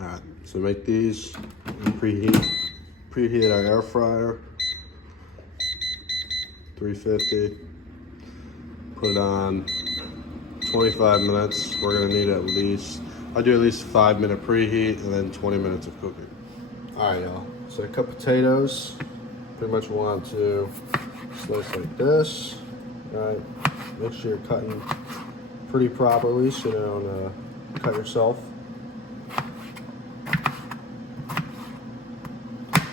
All right, so make these and preheat our air fryer, 350. Put it on 25 minutes. We're gonna need I do at least 5-minute preheat and then 20 minutes of cooking. All right, y'all. So I cut potatoes. Pretty much want to slice like this. All right. Make sure you're cutting pretty properly so you don't cut yourself.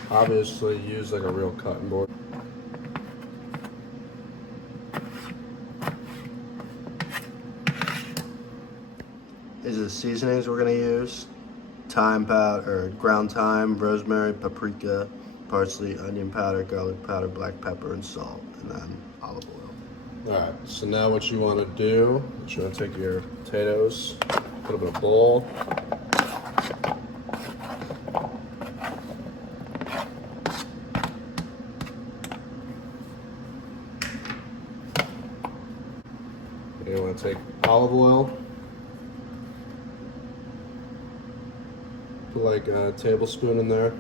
Obviously, use like a real cutting board. These are the seasonings we're gonna use: thyme powder, or ground thyme, rosemary, paprika, parsley, onion powder, garlic powder, black pepper, and salt, and then olive oil. All right. So now what you want to do is you want to take your potatoes, put them in a bowl. You want to take olive oil, put like a tablespoon in there.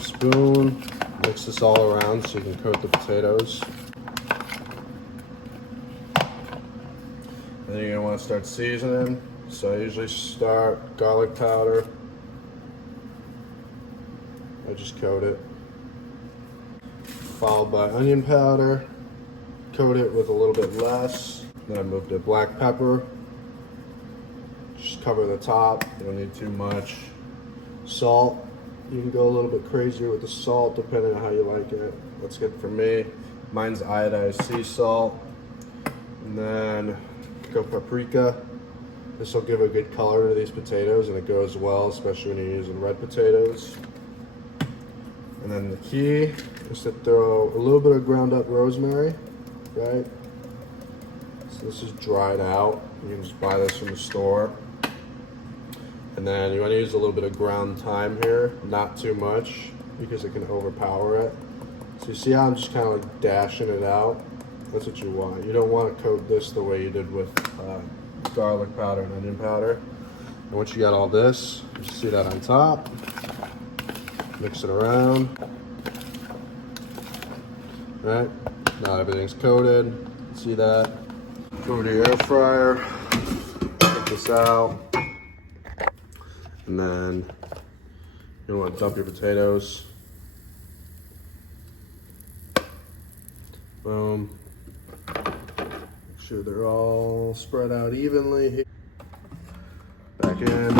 Spoon, mix this all around so you can coat the potatoes. And then you're going to want to start seasoning. So I usually start garlic powder. I just coat it. Followed by onion powder. Coat it with a little bit less. Then I move to black pepper. Just cover the top. You don't need too much. Salt. You can go a little bit crazier with the salt depending on how you like it. That's good for me. Mine's iodized sea salt. And then go paprika. This will give a good color to these potatoes and it goes well, especially when you're using red potatoes. And then the key is to throw a little bit of ground up rosemary, right? So this is dried out. You can just buy this from the store. And then you want to use a little bit of ground thyme here, not too much because it can overpower it. So you see how I'm just kind of like dashing it out? That's what you want. You don't want to coat this the way you did with garlic powder and onion powder. And once you got all this, you see that on top. Mix it around. All right, now everything's coated. See that? Go to your air fryer, get this out. And then you want to dump your potatoes. Boom. Make sure they're all spread out evenly. Back in.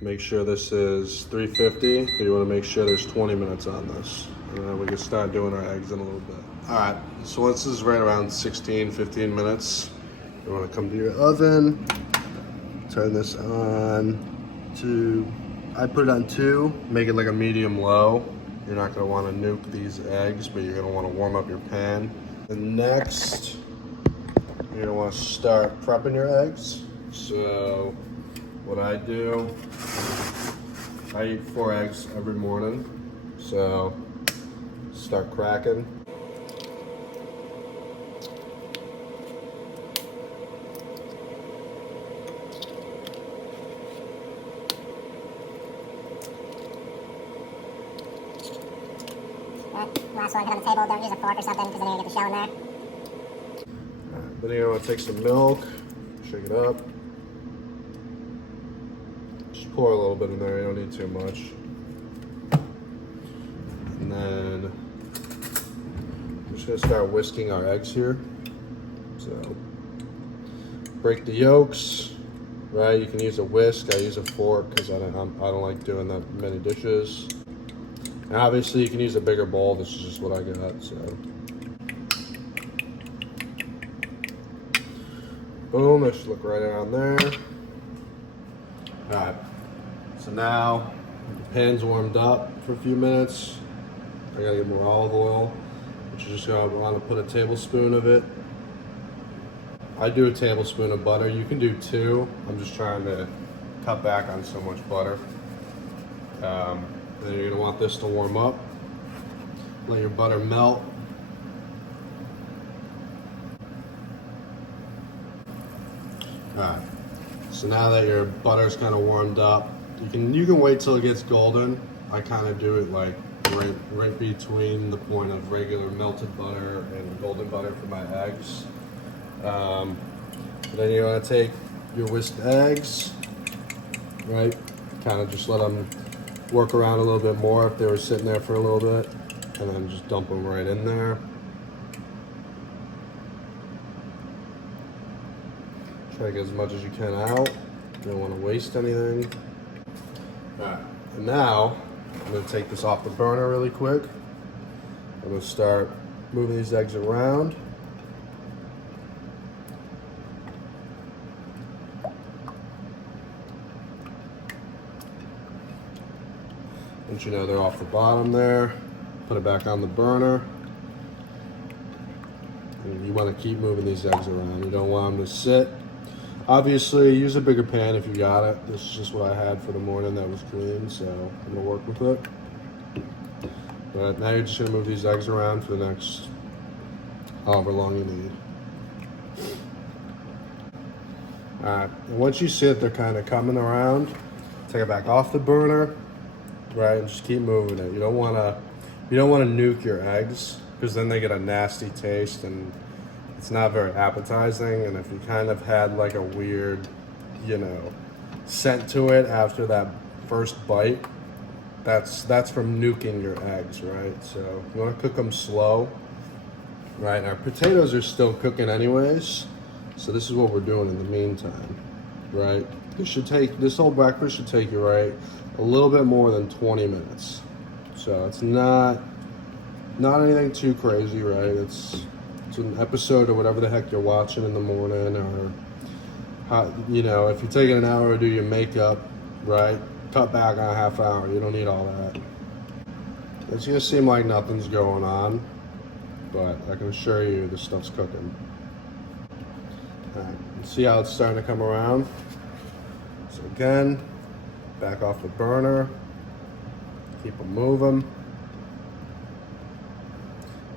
Make sure this is 350. You want to make sure there's 20 minutes on this. And then we can start doing our eggs in a little bit. All right, so once this is right around 16, 15 minutes, you want to come to your oven. Turn this on to, I put it on 2, make it like a medium low. You're not gonna wanna nuke these eggs, but you're gonna wanna warm up your pan. And next, you're gonna wanna start prepping your eggs. So, what I do, I eat 4 eggs every morning. So, start cracking. Last one, put on the table. Don't use a fork or something because then you're going to get the shell in there. Right, then you're going to take some milk, shake it up. Just pour a little bit in there, you don't need too much. And then we're just going to start whisking our eggs here. So break the yolks, right? You can use a whisk. I use a fork because I don't like doing that many dishes. And obviously you can use a bigger bowl. This is just what I got, so. Boom, that should look right around there. All right, so now the pan's warmed up for a few minutes. I gotta get more olive oil, which is just gonna want to put a tablespoon of it. I do a tablespoon of butter. You can do 2. I'm just trying to cut back on so much butter. Then you're gonna want this to warm up. Let your butter melt. Alright, so now that your butter's kind of warmed up, you can wait till it gets golden. I kind of do it like right between the point of regular melted butter and golden butter for my eggs. Then you want to take your whisked eggs, right? Kind of just let them work around a little bit more if they were sitting there for a little bit, and then just dump them right in there. Try to get as much as you can out. You don't want to waste anything. Alright, and now I'm going to take this off the burner really quick. I'm going to start moving these eggs around. Once you know they're off the bottom there, put it back on the burner. And you want to keep moving these eggs around. You don't want them to sit. Obviously, use a bigger pan if you got it. This is just what I had for the morning that was clean, so I'm going to work with it. But now you're just going to move these eggs around for the next however long you need. Alright, and once you see that they're kind of coming around, take it back off the burner, right, and just keep moving it. You don't want to nuke your eggs, because then they get a nasty taste and it's not very appetizing. And if you kind of had like a weird, scent to it after that first bite, that's from nuking your eggs, right? So you want to cook them slow, right? And our potatoes are still cooking anyways, so this is what we're doing in the meantime, right? This whole breakfast should take you a little bit more than 20 minutes. So it's not anything too crazy, right? It's an episode or whatever the heck you're watching in the morning, or if you're taking an hour to do your makeup, right? Cut back on a half hour. You don't need all that. It's gonna seem like nothing's going on, but I can assure you the stuff's cooking. Alright, see how it's starting to come around? So again, back off the burner, keep them moving.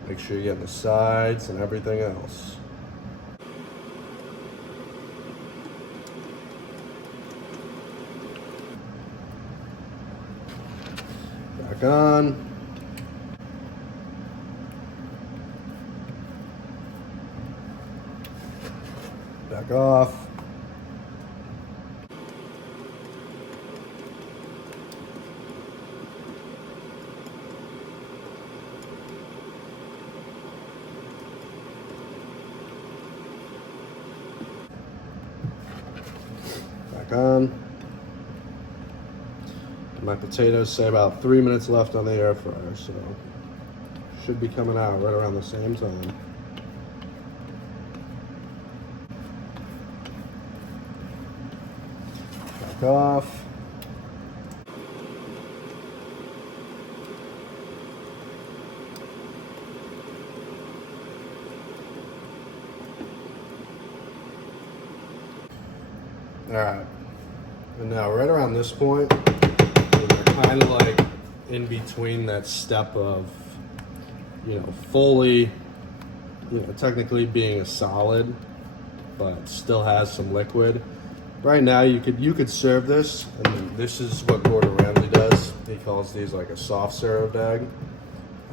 Make sure you get the sides and everything else. Back on. Back off. On. My potatoes say about 3 minutes left on the air fryer, so should be coming out right around the same time. Back off. All right. And now right around this point, we're kind of like in between that step of, fully, technically being a solid, but still has some liquid. Right now, you could serve this, and this is what Gordon Ramsay does. He calls these like a soft served egg.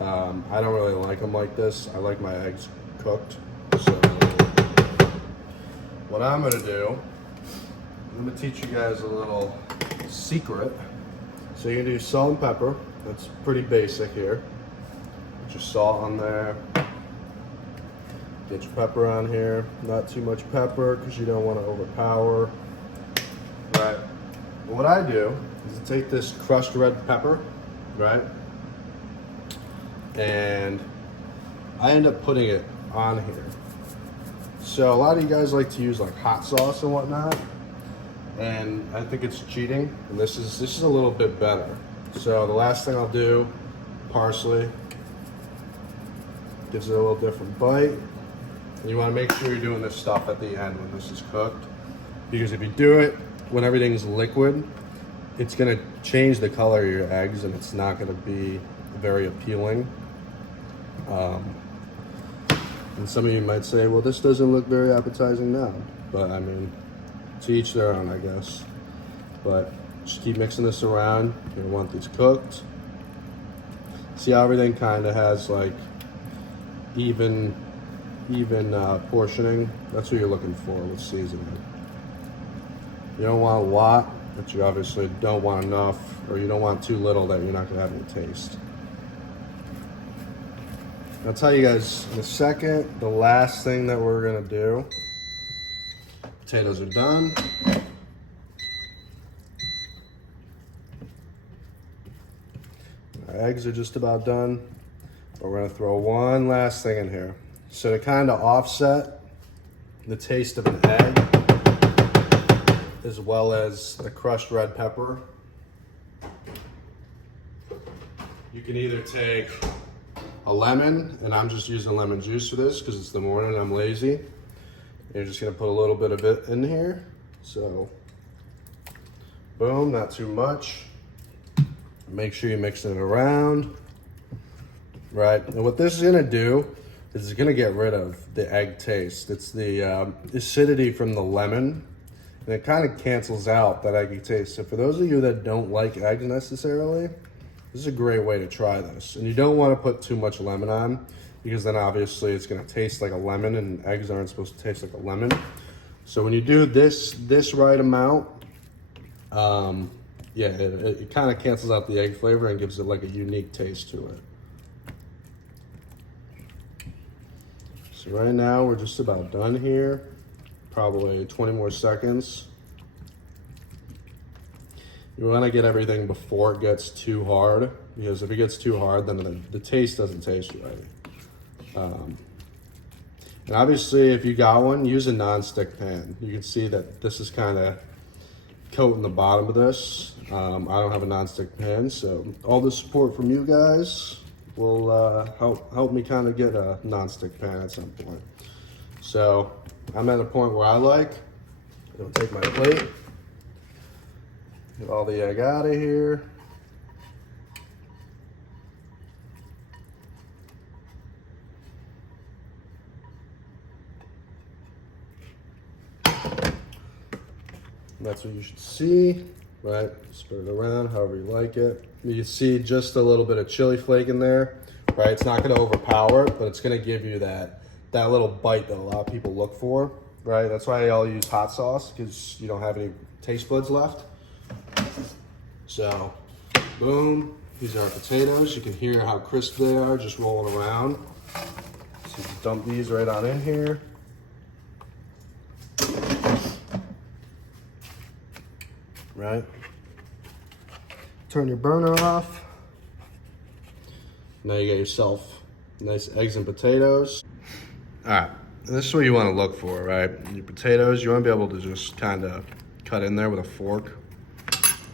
I don't really like them like this. I like my eggs cooked. So what I'm gonna do, I'm gonna teach you guys a little secret. So you're gonna do salt and pepper. That's pretty basic here. Put your salt on there. Get your pepper on here. Not too much pepper because you don't want to overpower. Right. What I do is I take this crushed red pepper, right? And I end up putting it on here. So a lot of you guys like to use like hot sauce and whatnot, and I think it's cheating. And this is a little bit better. So the last thing I'll do, parsley, gives it a little different bite. And you want to make sure you're doing this stuff at the end when this is cooked, because if you do it when everything's liquid, it's gonna change the color of your eggs, and it's not gonna be very appealing. And some of you might say, well, this doesn't look very appetizing now. But I mean, To each their own, I guess. But just keep mixing this around. You're gonna want these cooked. See how everything kind of has like even portioning. That's what you're looking for with seasoning. You don't want a lot, but you obviously don't want enough, or you don't want too little that you're not gonna have any taste. I'll tell you guys in a second, the last thing that we're gonna do. Potatoes are done. Our eggs are just about done. But we're gonna throw one last thing in here. So to kind of offset the taste of an egg, as well as a crushed red pepper, you can either take a lemon, and I'm just using lemon juice for this because it's the morning and I'm lazy. You're just gonna put a little bit of it in here. So, boom, not too much. Make sure you're mixing it around, right? And what this is gonna do is it's gonna get rid of the egg taste. It's the acidity from the lemon, and it kind of cancels out that eggy taste. So for those of you that don't like eggs necessarily, this is a great way to try this. And you don't wanna put too much lemon on, because then obviously it's gonna taste like a lemon, and eggs aren't supposed to taste like a lemon. So when you do this right amount, yeah, it kind of cancels out the egg flavor and gives it like a unique taste to it. So right now we're just about done here. Probably 20 more seconds. You want to get everything before it gets too hard, because if it gets too hard, then the taste doesn't taste right. And obviously, if you got one, use a non-stick pan. You can see that this is kind of coating the bottom of this. I don't have a non-stick pan, so all the support from you guys will help me kind of get a non-stick pan at some point. So I'm at a point where I'm gonna take my plate, get all the egg out of here. That's what you should see, right? Spread it around however you like it. You can see just a little bit of chili flake in there, right? It's not gonna overpower it, but it's gonna give you that little bite that a lot of people look for, right? That's why I'll use hot sauce, because you don't have any taste buds left. So, boom, these are our potatoes. You can hear how crisp they are just rolling around. So you dump these right on in here. Right? Turn your burner off. Now you get yourself nice eggs and potatoes. All right, this is what you want to look for, right? Your potatoes, you want to be able to just kind of cut in there with a fork,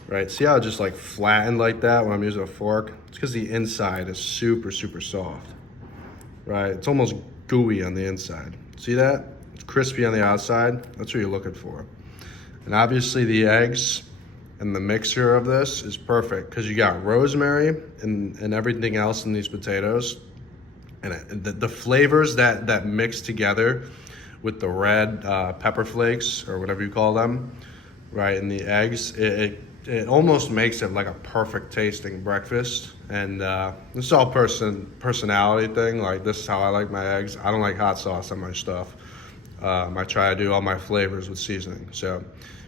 right? See how it just like flattened like that when I'm using a fork? It's because the inside is super, super soft, right? It's almost gooey on the inside. See that? It's crispy on the outside. That's what you're looking for. And obviously the eggs and the mixture of this is perfect because you got rosemary and everything else in these potatoes. And the flavors that mix together with the red pepper flakes, or whatever you call them, right, and the eggs, it almost makes it like a perfect tasting breakfast. And this is all personality thing. Like, this is how I like my eggs. I don't like hot sauce on my stuff. I try to do all my flavors with seasoning. So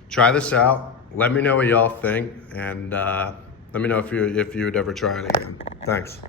try this out. Let me know what y'all think, and let me know if you would ever try it again. Thanks.